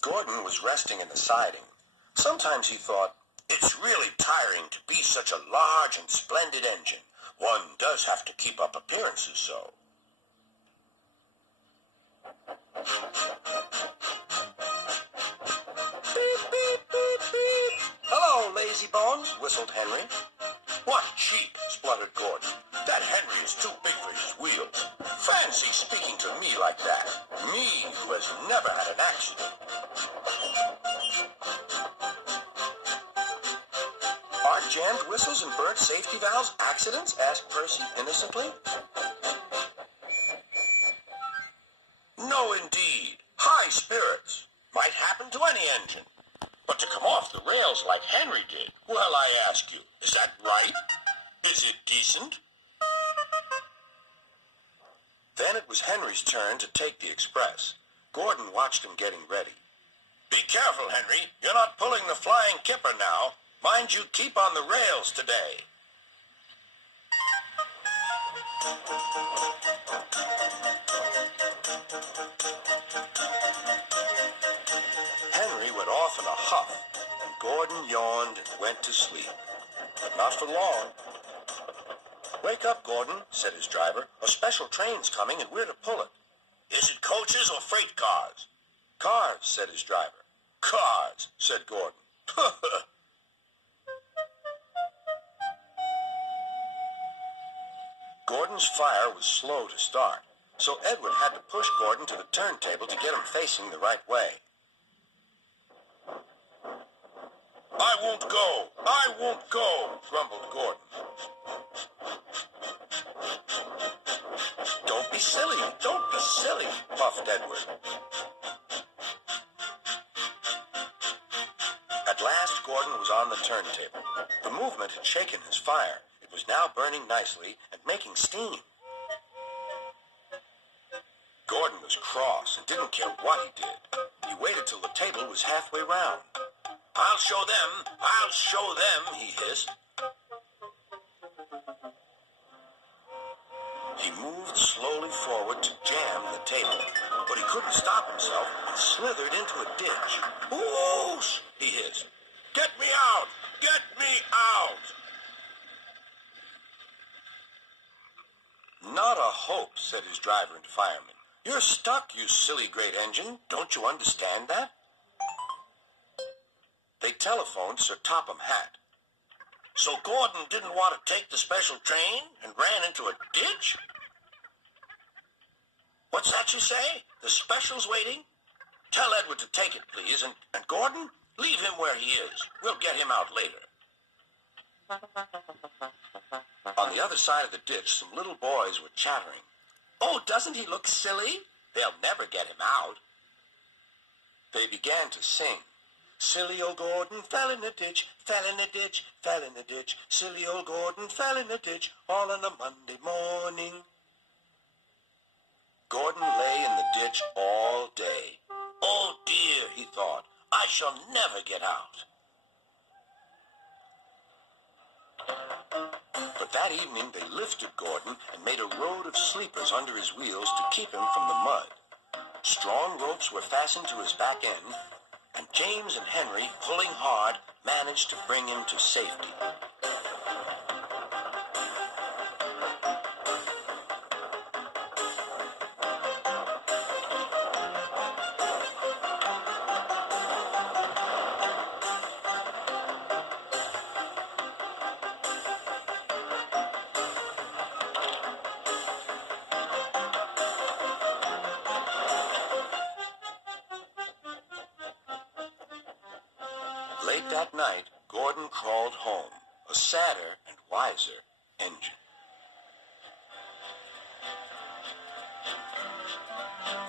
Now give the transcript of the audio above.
Gordon was resting in the siding. Sometimes he thought, it's really tiring to be such a large and splendid engine. One does have to keep up appearances so. Beep, beep, beep, beep. Hello, lazy bones, whistled Henry. What cheek, spluttered Gordon. That Henry is too big for his wheels. Fancy speaking to me like that. Me, who has never had an accident. Aren't jammed whistles and burnt safety valves accidents? Asked Percy innocently. No, indeed. High spirits. Might happen to any engine. But to come off the rails like Henry did, well, I ask you, is that right? Is it decent? Then it was Henry's turn to take the express. Gordon watched him getting ready. Be careful, Henry. You're not pulling the flying kipper now. Mind you keep on the rails today. Henry went off in a huff, and Gordon yawned and went to sleep. But not for long. Wake up, Gordon, said his driver. A special train's coming and we're to pull it. Is it coaches or freight cars? Cars, said his driver. Cars, said Gordon. Gordon's fire was slow to start, so Edward had to push Gordon to the turntable to get him facing the right way. I won't go, grumbled Gordon. Don't be silly, puffed Edward. At last, Gordon was on the turntable. The movement had shaken his fire. It was now burning nicely and making steam. Gordon was cross and didn't care what he did. He waited till the table was halfway round. I'll show them, he hissed. He moved slowly forward to jam the table, but he couldn't stop himself and slithered into a ditch. Whoosh! He hissed. Get me out! Get me out! Not a hope, said his driver and fireman. You're stuck, you silly great engine. Don't you understand that? They telephoned Sir Topham Hatt. So Gordon didn't want to take the special train and ran into a ditch? What's that you say? The special's waiting? Tell Edward to take it, please, and Gordon, leave him where he is. We'll get him out later. On the other side of the ditch, some little boys were chattering. Oh, doesn't he look silly? They'll never get him out. They began to sing. Silly old Gordon fell in the ditch, fell in the ditch, fell in the ditch. Silly old Gordon fell in the ditch, all on a Monday morning. Gordon lay in the ditch all day. Oh dear, he thought, I shall never get out. But that evening they lifted Gordon and made a road of sleepers under his wheels to keep him from the mud. Strong ropes were fastened to his back end, and James and Henry, pulling hard, managed to bring him to safety. Late that night, Gordon crawled home, a sadder and wiser engine.